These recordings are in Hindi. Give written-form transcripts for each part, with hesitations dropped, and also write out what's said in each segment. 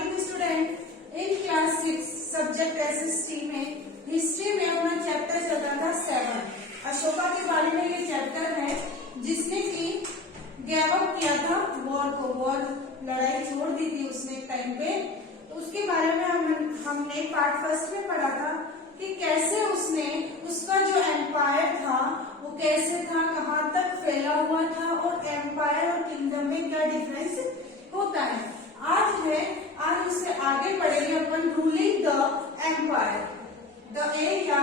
Morning student. In class 6 subject SST में हिस्ट्री में अपना चैप्टर चल रहा था 7। अशोका के बारे में ये चैप्टर है जिसने कि गैव अप किया था वॉर को। वॉर लड़ाई छोड़ दी थी उसने एक टाइम पे। तो उसके बारे में हमने पार्ट फर्स्ट में पढ़ा था कि कैसे उसने उसका जो एम्पायर था वो कैसे था, कहाँ तक फैला हुआ था और एम्पायर और किंगडम में क्या डिफरेंस होता है। आज उससे आगे बढ़ेंगे अपन ruling the empire. The area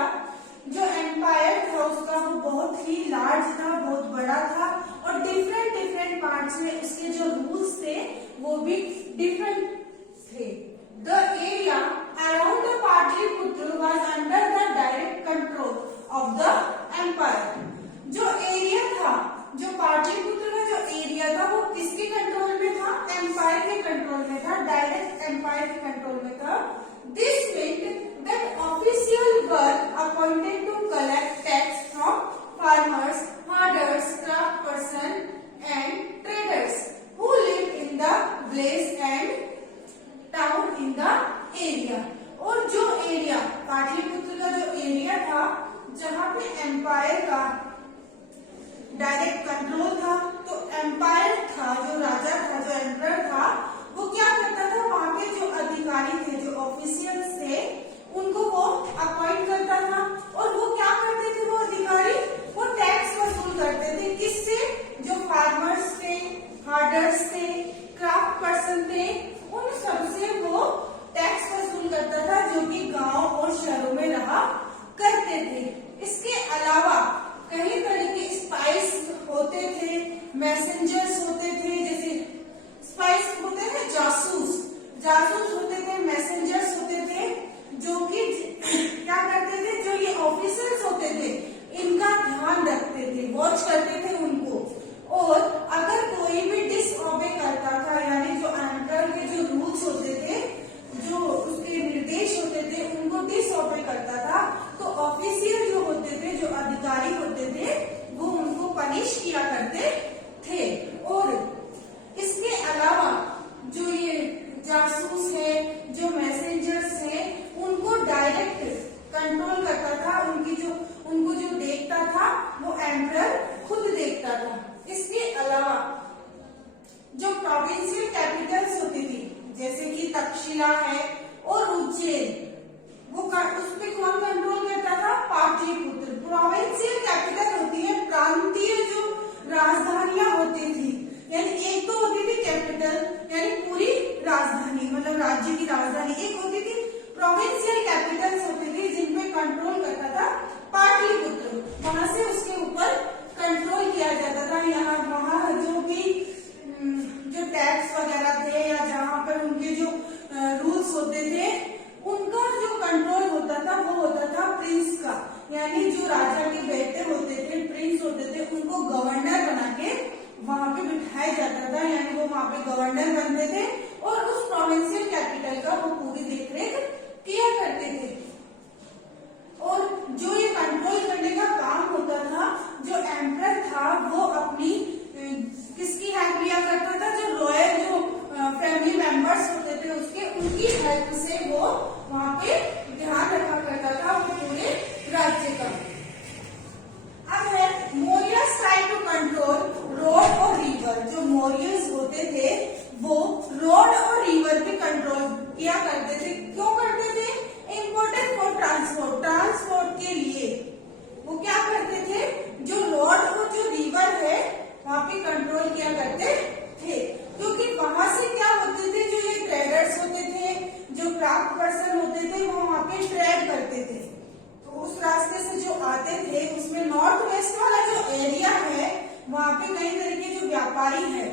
जो एम्पायर था उसका वो बहुत ही लार्ज था, बहुत बड़ा था और डिफरेंट पार्ट्स में उसके जो रूल्स थे वो भी डिफरेंट थे। The area around the Pataliputra was under the direct control of the empire. जो एरिया था, जो पाटलिपुत्र का जो एरिया था वो किसके कंट्रोल में था? एम्पायर के कंट्रोल में था, डायरेक्ट एम्पायर के कंट्रोल में था। This meant that officials were appointed to collect tax from farmers, herders, craftspersons and traders who lived in the village and town in the area। और जो एरिया पाटलिपुत्र का जो एरिया था जहाँ पे एम्पायर का डायरेक्ट कंट्रोल था, तो एम्पायर था, जो राजा था, जो एम्परर था, वो क्या करता था? वहां के जो अधिकारी थे, जो ऑफिशियल्स थे, उनको वो अपॉइंट करता था। और वो क्या करते थे? वो अधिकारी वो टैक्स वसूल करते थे। किससे? जो फार्मर्स थे, हार्डर्स थे, क्राफ्ट पर्सन थे, उन सबसे वो टैक्स वसूल करता था जो कि गांव और शहरों में रहा करते थे। इसके अलावा कई तरह के स्पाइस होते थे, मैसेंजर्स होते थे। जैसे स्पाइस होते थे जासूस होते थे, मैसेंजर्स होते थे, जो कि क्या करते थे? जो ये ऑफिसर्स होते थे इनका ध्यान रखते थे, वॉच करते थे उनको। और अगर कोई भी डिसऑबे करता था, यानी जो एम्परर के जो रूल्स होते थे, जो उसके निर्देश होते थे, उनको डिसऑबे करता था, तो ऑफिशियल जो होते थे, जो अधिकारी होते थे, वो उनको पनिश किया करते थे। और इसके अलावा जो ये जासूस है, जो मैसेंजर्स है, उनको डायरेक्ट कंट्रोल करता था। उनको जो देखता था वो एम्परर खुद देखता था। इसके अलावा जो प्रोविंशियल कैपिटल्स होती थी जैसे कि तक्षशिला है और उज्जैन, वो उस पे कौन कंट्रोल करता था? पाटलिपुत्र। प्रोविंशियल कैपिटल होती है प्रांतीय जो राजधानियां होती थी, यानी एक तो होती थी कैपिटल यानी पूरी राजधानी, मतलब राज्य की राजधानी, एक होती थी प्रोविंशियल कैपिटल्स होती थी जिनपे कंट्रोल करता था पाटलिपुत्र। वहां से उसके ऊपर कंट्रोल किया जाता था। यहाँ वहां जो भी जो टैक्स वगैरह थे या जहाँ पर उनके जो रूल्स होते थे उनका जो कंट्रोल होता था वो होता था प्रिंस का, यानी जो राजा के बेटे होते थे, प्रिंस होते थे, उनको गवर्नर बना के वहां पे बिठाया जाता था, यानी वो वहां पे गवर्नर बनते थे और उस प्रोविंशियल कैपिटल का वो पूरी देखरेख किया करते थे। और जो ये कंट्रोल करने का काम होता था, जो एम्परर था वो अपनी किसकी हेल्प लिया करता था? जो रॉयल जो फैमिली मेंबर्स होते थे उनकी हेल्प से वो वहां पे ध्यान रखा करता था वो पूरे राज्य का। अब है Mauryas try to control road और रिवर। जो मौर्यस होते थे वो रोड और रिवर पे कंट्रोल किया करते थे। क्यों करते थे? इम्पोर्टेंट फॉर ट्रांसपोर्ट के लिए वो क्या करते थे? जो रोड और जो रिवर है वहां पे कंट्रोल किया करते थे, क्योंकि वहां से क्या होते थे? जो ये ट्रेडर्स होते थे, जो क्राफ्ट पर्सन होते थे, वो वहां पे ट्रेड करते थे। तो उस रास्ते से जो आते थे उसमें नॉर्थ वेस्ट वाला जो एरिया है वहां पे कई तरह के जो व्यापारी है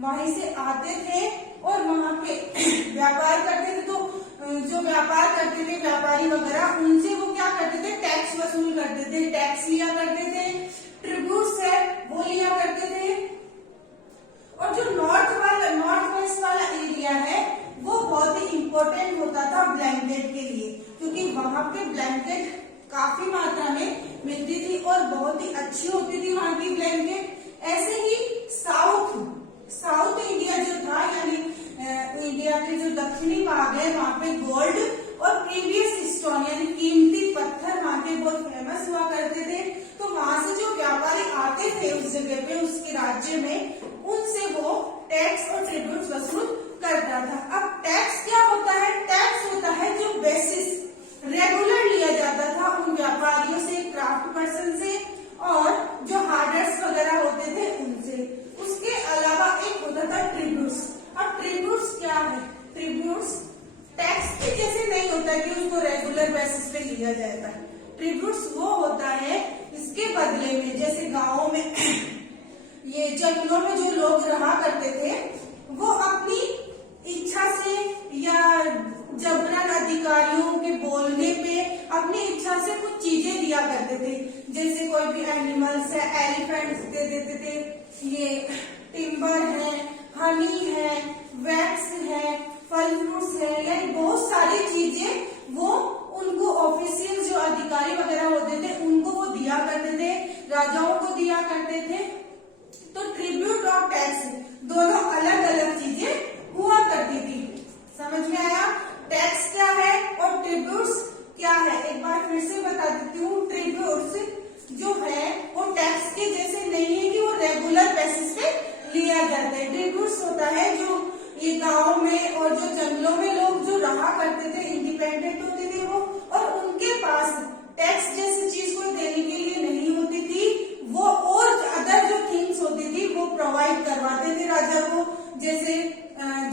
वहीं से आते थे और वहां पे व्यापार करते थे। तो जो व्यापार करते थे व्यापारी वगैरह, उनसे वो क्या करते थे? टैक्स वसूल करते थे, टैक्स लिया करते थे, ट्रिब्यूट्स है वो लिया करते थे। और जो नॉर्थ वेस्ट वाला एरिया है वो बहुत ही इम्पोर्टेंट होता था ब्लैंकेट के लिए, क्योंकि वहां पे ब्लैंकेट काफी मात्रा में मिलती थी और बहुत ही अच्छी होती थी वहां की ब्लैंकेट। ऐसे ही साउथ इंडिया जो था, यानी इंडिया के जो दक्षिणी भाग है वहां पे गोल्ड और प्रीवियस स्टोन यानी कीमती पत्थर वहां के बहुत फेमस हुआ करते थे। तो वहां से जो व्यापारी आते थे उस जगह पे, उसके राज्य में, उनसे वो टैक्स और ट्रिब्यूट वसूल करता था। अब टैक्स क्या होता है? टैक्स होता है जो बेसिस रेगुलर लिया जाता था उन व्यापारियों से, क्राफ्ट पर्सन से और जो हार्डर्स वगैरह होते थे उनसे। उसके अलावा एक होता था ट्रिब्यूट्स। अब ट्रिब्यूट्स क्या है? ट्रिब्यूट्स टैक्स के जैसे नहीं होता कि उसको रेगुलर बेसिस पे लिया जाता है। ट्रिब्यूट्स वो होता है इसके बदले में, जैसे गांवों में ये जंगलों में जो लोग रहा करते थे वो अपनी इच्छा से या जबरन अधिकारियों के बोलने पे अपनी इच्छा से कुछ चीजें दिया करते थे। जैसे कोई भी एनिमल्स है, एलिफेंट्स दे देते थे, ये टिम्बर है, हनी है, वैक्स है, फल फ्रूट्स है, यानी बहुत सारी चीजें वो उनको ऑफिशियल जो अधिकारी वगैरह होते थे उनको वो दिया करते थे, राजाओं को दिया करते थे। तो ट्रिब्यूट और टैक्स दोनों अलग अलग चीजें हुआ करती थी। समझ में आया? टैक्स क्या है और ट्रिब्यूट्स क्या है? एक बार फिर से बता देती हूँ। ट्रिब्यूट्स जो है वो टैक्स के जैसे नहीं है कि वो रेगुलर बेसिस पे लिया जाता है। ट्रिब्यूट्स होता है जो ये गांव में और जो जंगलों में लोग जो रहा करते थे, इंडिपेंडेंट होते थे वो, और उनके पास टैक्स जैसी चीज को देने के लिए नहीं होती थी, वो और अदर जो थिंग्स होती थी वो प्रोवाइड करवाते थे राजा को। जैसे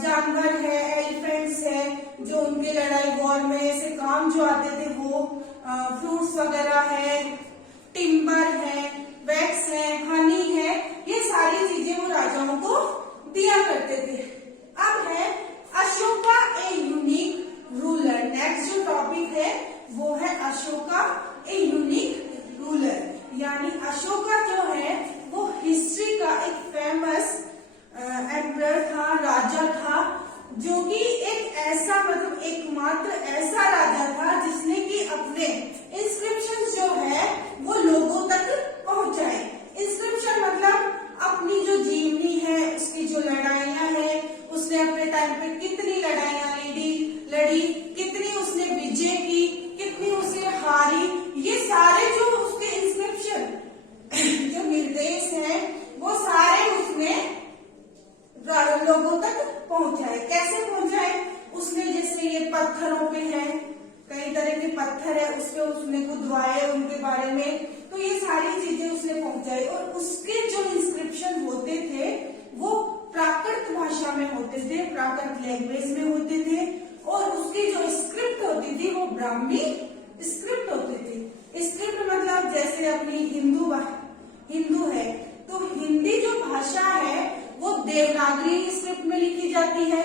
जानवर है, एलिफेंट्स है, जो उनके लड़ाई वॉर में ऐसे काम जो आते थे वो, फ्रूट्स वगैरह है, टिम्बर है, वैक्स है, हनी है, ये सारी चीजें वो राजाओं को दिया करते थे। अब है Ashoka a unique ruler. Next जो टॉपिक है वो है अशोका ए यूनिक रूलर, यानी अशोका जो है वो हिस्ट्री का एक फेमस एम्परर था, राजा था, जो कि एक ऐसा मतलब एकमात्र ऐसा राजा था जिसने कि अपने इंस्क्रिप्शन जो है वो लोगों तक पहुंचाए। इंस्क्रिप्शन मतलब अपनी जो जीवनी है, उसकी जो लड़ाइयां है, उसने अपने टाइम पे कितनी लड़ाइयां लड़ी, कितनी उसने विजय की, कितनी उसने हारी, ये सारे जो उसके इंस्क्रिप्शन जो निर्देश हैं वो सारे उसने लोगों तक पहुंचाए। कैसे पहुंचाए? उसने जैसे ये पत्थरों पे है, कई तरह के पत्थर है, उस पे उसने खुदवाए उनके बारे में, तो ये सारी चीजें उसने पहुंचाई। और उसके जो इंस्क्रिप्शन होते थे वो प्राकृत भाषा में होते थे, प्राकृत लैंग्वेज में होते थे, और उसकी जो स्क्रिप्ट होती थी वो ब्राह्मी स्क्रिप्ट होती थी। स्क्रिप्ट मतलब जैसे अपनी हिंदू है तो हिंदी जो भाषा है वो देवनागरी स्क्रिप्ट में लिखी जाती है,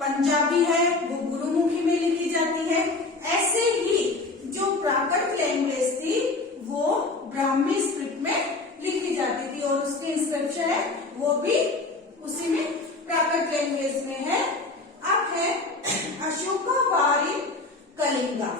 पंजाबी है वो गुरुमुखी में लिखी जाती है। ऐसे ही जो प्राकृत लैंग्वेज थी वो ब्राह्मी स्क्रिप्ट में लिखी जाती थी, और उसके इंस्क्रिप्शन है वो भी उसी में प्राकृत लैंग्वेज में है। अब है अशोका वार इन कलिंगा।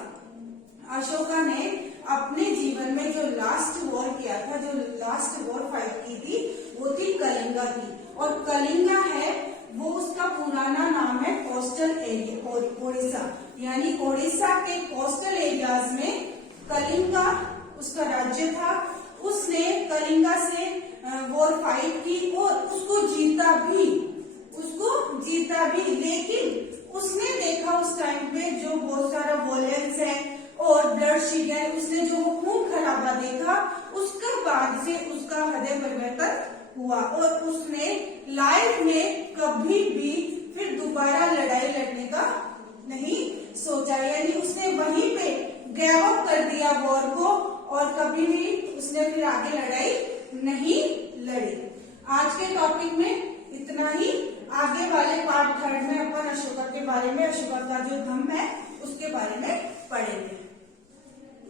अशोका ने अपने जीवन में जो लास्ट वॉर किया था, जो लास्ट वॉर फाइट की थी वो थी कलिंगा की। और कलिंगा है वो उसका पुराना नाम है कोस्टल एरिया और ओडिशा, यानी ओडिशा के कोस्टल एरियाज में कलिंगा उसका राज्य था। उसने कलिंगा से वॉर फाइट की और उसको जीता भी, लेकिन उसने देखा उस टाइम पे जो बहुत सारा वॉयलेंस है और ब्लडशीड है, उसने जो वो खून खराबा देखा, उसके बाद से उसका हृदय परिवर्तन हुआ और उसने लाइफ में कभी भी फिर दोबारा लड़ाई लड़ने का नहीं सोचा, यानी उसने वहीं पे गैव अप कर दिया वॉर को और कभी भी उसने फिर आगे लड़ाई नहीं लड़ी। आज के टॉपिक में इतना ही। आगे वाले पार्ट 3 में अपन अशोका के बारे में, अशोका का जो धम्म है उसके बारे में पढ़ेंगे।